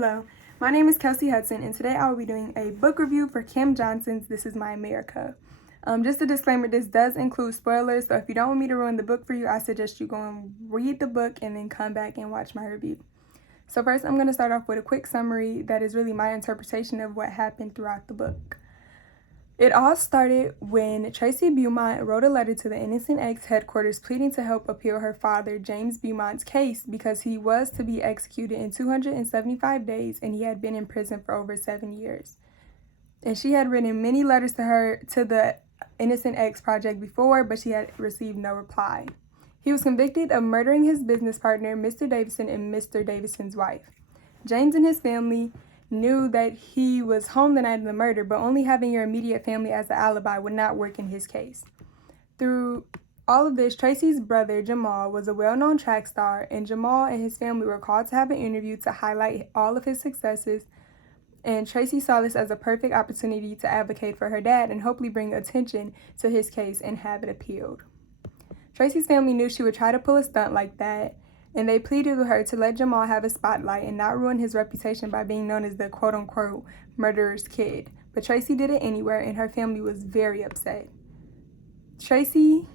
Hello, my name is Kelsey Hudson, and today I will be doing a book review for Kim Johnson's This Is My America. Just a disclaimer, this does include spoilers, so if you don't want me to ruin the book for you, I suggest you go and read the book and then come back and watch my review. So first, I'm going to start off with a quick summary that is really my interpretation of what happened throughout the book. It all started when Tracy Beaumont wrote a letter to the Innocent X headquarters pleading to help appeal her father, James Beaumont's case because he was to be executed in 275 days and he had been in prison for over 7 years. And she had written many letters to the Innocent X Project before, but she had received no reply. He was convicted of murdering his business partner, Mr. Davison, and Mr. Davison's wife. James and his family knew that he was home the night of the murder, but only having your immediate family as an alibi would not work in his case. Through all of this, Tracy's brother, Jamal, was a well-known track star, and Jamal and his family were called to have an interview to highlight all of his successes, and Tracy saw this as a perfect opportunity to advocate for her dad and hopefully bring attention to his case and have it appealed. Tracy's family knew she would try to pull a stunt like that, and they pleaded with her to let Jamal have a spotlight and not ruin his reputation by being known as the quote-unquote murderer's kid. But Tracy did it anyway, and her family was very upset. Tracy's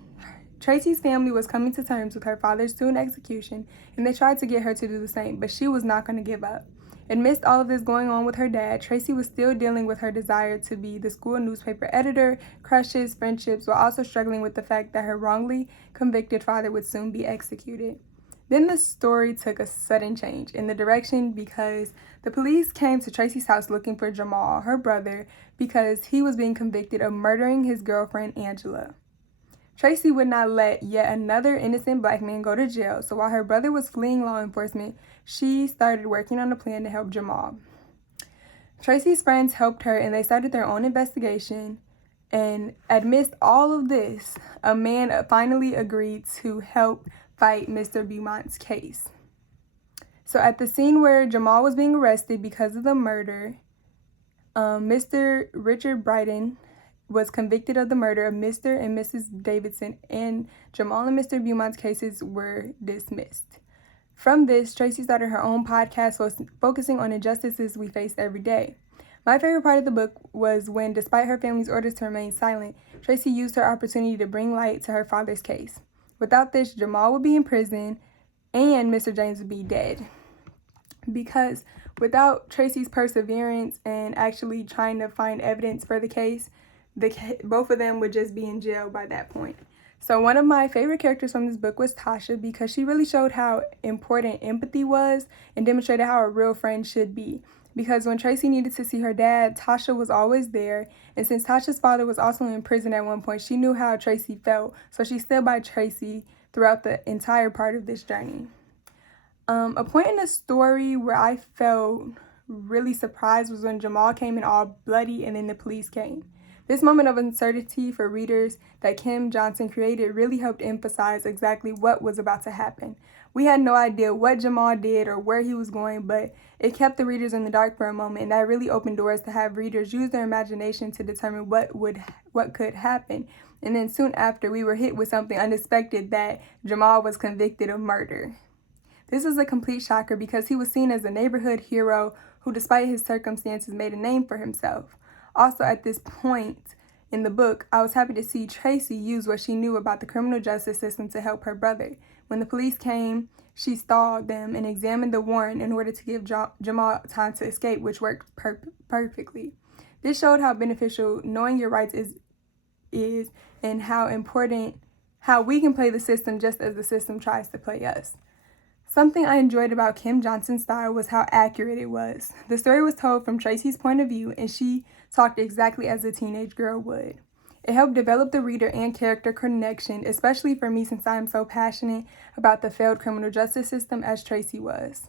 family was coming to terms with her father's soon execution, and they tried to get her to do the same, but she was not going to give up. Amidst all of this going on with her dad, Tracy was still dealing with her desire to be the school newspaper editor, crushes, friendships, while also struggling with the fact that her wrongly convicted father would soon be executed. Then the story took a sudden change in the direction because the police came to Tracy's house looking for Jamal, her brother, because he was being convicted of murdering his girlfriend, Angela. Tracy would not let yet another innocent black man go to jail, so while her brother was fleeing law enforcement, she started working on a plan to help Jamal. Tracy's friends helped her and they started their own investigation, and amidst all of this, a man finally agreed to help fight Mr. Beaumont's case. So at the scene where Jamal was being arrested because of the murder, Mr. Richard Brighton was convicted of the murder of Mr. and Mrs. Davidson, and Jamal and Mr. Beaumont's cases were dismissed. From this, Tracy started her own podcast focusing on injustices we face every day. My favorite part of the book was when, despite her family's orders to remain silent, Tracy used her opportunity to bring light to her father's case. Without this, Jamal would be in prison and Mr. James would be dead. Because without Tracy's perseverance and actually trying to find evidence for the case, both of them would just be in jail by that point. So one of my favorite characters from this book was Tasha because she really showed how important empathy was and demonstrated how a real friend should be. Because when Tracy needed to see her dad, Tasha was always there. And since Tasha's father was also in prison at one point, she knew how Tracy felt. So she stood by Tracy throughout the entire part of this journey. A point in the story where I felt really surprised was when Jamal came in all bloody and then the police came. This moment of uncertainty for readers that Kim Johnson created really helped emphasize exactly what was about to happen. We had no idea what Jamal did or where he was going, but it kept the readers in the dark for a moment, and that really opened doors to have readers use their imagination to determine what could happen. And then soon after, we were hit with something unexpected, that Jamal was convicted of murder. This is a complete shocker because he was seen as a neighborhood hero who, despite his circumstances, made a name for himself. Also, at this point in the book, I was happy to see Tracy use what she knew about the criminal justice system to help her brother. When the police came, she stalled them and examined the warrant in order to give Jamal time to escape, which worked perfectly. This showed how beneficial knowing your rights is and how important how we can play the system just as the system tries to play us. Something I enjoyed about Kim Johnson's style was how accurate it was. The story was told from Tracy's point of view, and she talked exactly as a teenage girl would. It helped develop the reader and character connection, especially for me since I am so passionate about the failed criminal justice system as Tracy was.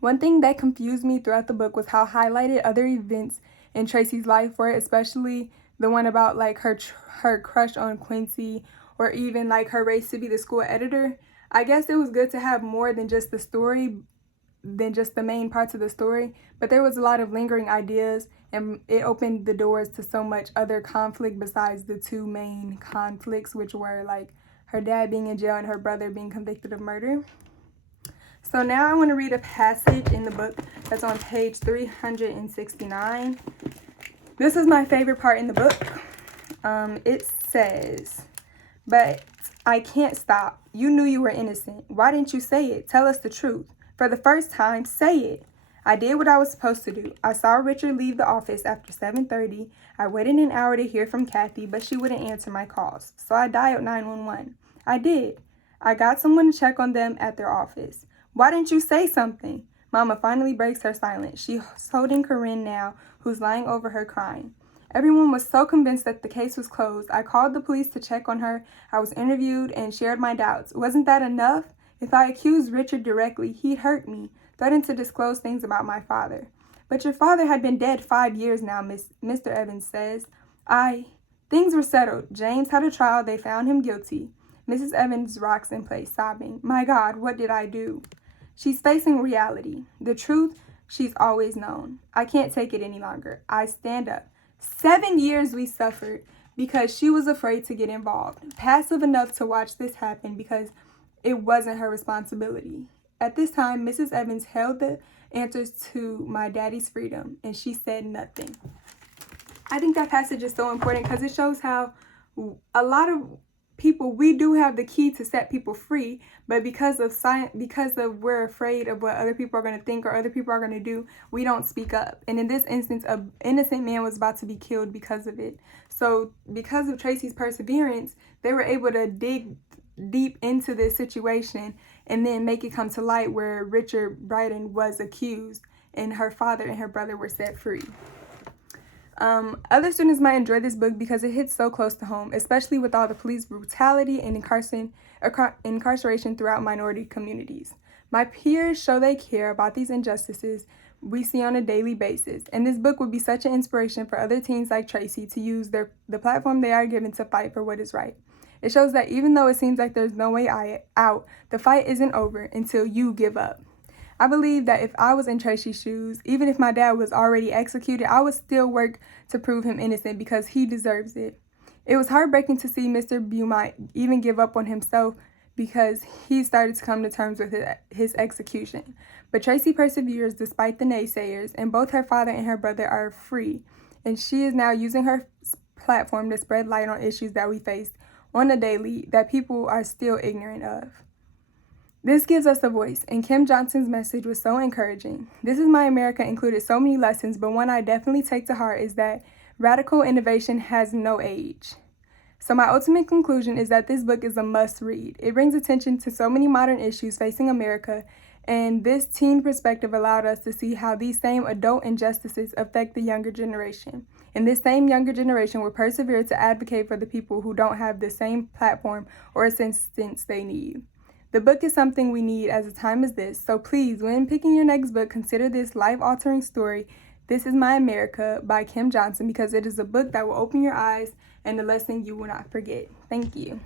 One thing that confused me throughout the book was how highlighted other events in Tracy's life were, especially the one about like her crush on Quincy, or even like her race to be the school editor. I guess it was good to have more than just the main parts of the story, but there was a lot of lingering ideas, and it opened the doors to so much other conflict besides the two main conflicts, which were like her dad being in jail and her brother being convicted of murder. So now I want to read a passage in the book that's on page 369. This is my favorite part in the book. It says, "But I can't stop. You knew you were innocent. Why didn't you say it? Tell us the truth. For the first time, say it." I did what I was supposed to do. I saw Richard leave the office after 7:30. I waited an hour to hear from Kathy, but she wouldn't answer my calls. So I dialed 911. I did. I got someone to check on them at their office. Why didn't you say something? Mama finally breaks her silence. She's holding Corinne now, who's lying over her crying. Everyone was so convinced that the case was closed. I called the police to check on her. I was interviewed and shared my doubts. Wasn't that enough? If I accused Richard directly, he'd hurt me, threatened to disclose things about my father. But your father had been dead 5 years now, Mr. Evans says. Things were settled. James had a trial. They found him guilty. Mrs. Evans rocks in place, sobbing. My God, what did I do? She's facing reality, the truth she's always known. I can't take it any longer. I stand up. 7 years we suffered because she was afraid to get involved, passive enough to watch this happen because it wasn't her responsibility. At this time, Mrs. Evans held the answers to my daddy's freedom, and she said nothing. I think that passage is so important because it shows how a lot of people, we do have the key to set people free, but because of we're afraid of what other people are going to think or other people are going to do, we don't speak up. And in this instance, an innocent man was about to be killed because of it. So because of Tracy's perseverance, they were able to dig deep into this situation and then make it come to light where Richard Bryden was accused and her father and her brother were set free. Other students might enjoy this book because it hits so close to home, especially with all the police brutality and incarceration throughout minority communities. My peers show they care about these injustices we see on a daily basis, and this book would be such an inspiration for other teens like Tracy to use the platform they are given to fight for what is right. It shows that even though it seems like there's no way out, the fight isn't over until you give up. I believe that if I was in Tracy's shoes, even if my dad was already executed, I would still work to prove him innocent because he deserves it. It was heartbreaking to see Mr. Beaumont even give up on himself because he started to come to terms with his execution. But Tracy perseveres despite the naysayers, and both her father and her brother are free. And she is now using her platform to spread light on issues that we face on a daily that people are still ignorant of. This gives us a voice, and Kim Johnson's message was so encouraging. This Is My America included so many lessons, but one I definitely take to heart is that radical innovation has no age. So my ultimate conclusion is that this book is a must-read. It brings attention to so many modern issues facing America, and this teen perspective allowed us to see how these same adult injustices affect the younger generation. And this same younger generation will persevere to advocate for the people who don't have the same platform or assistance they need. The book is something we need at a time as this, so please, when picking your next book, consider this life-altering story, This Is My America by Kim Johnson, because it is a book that will open your eyes and a lesson you will not forget. Thank you.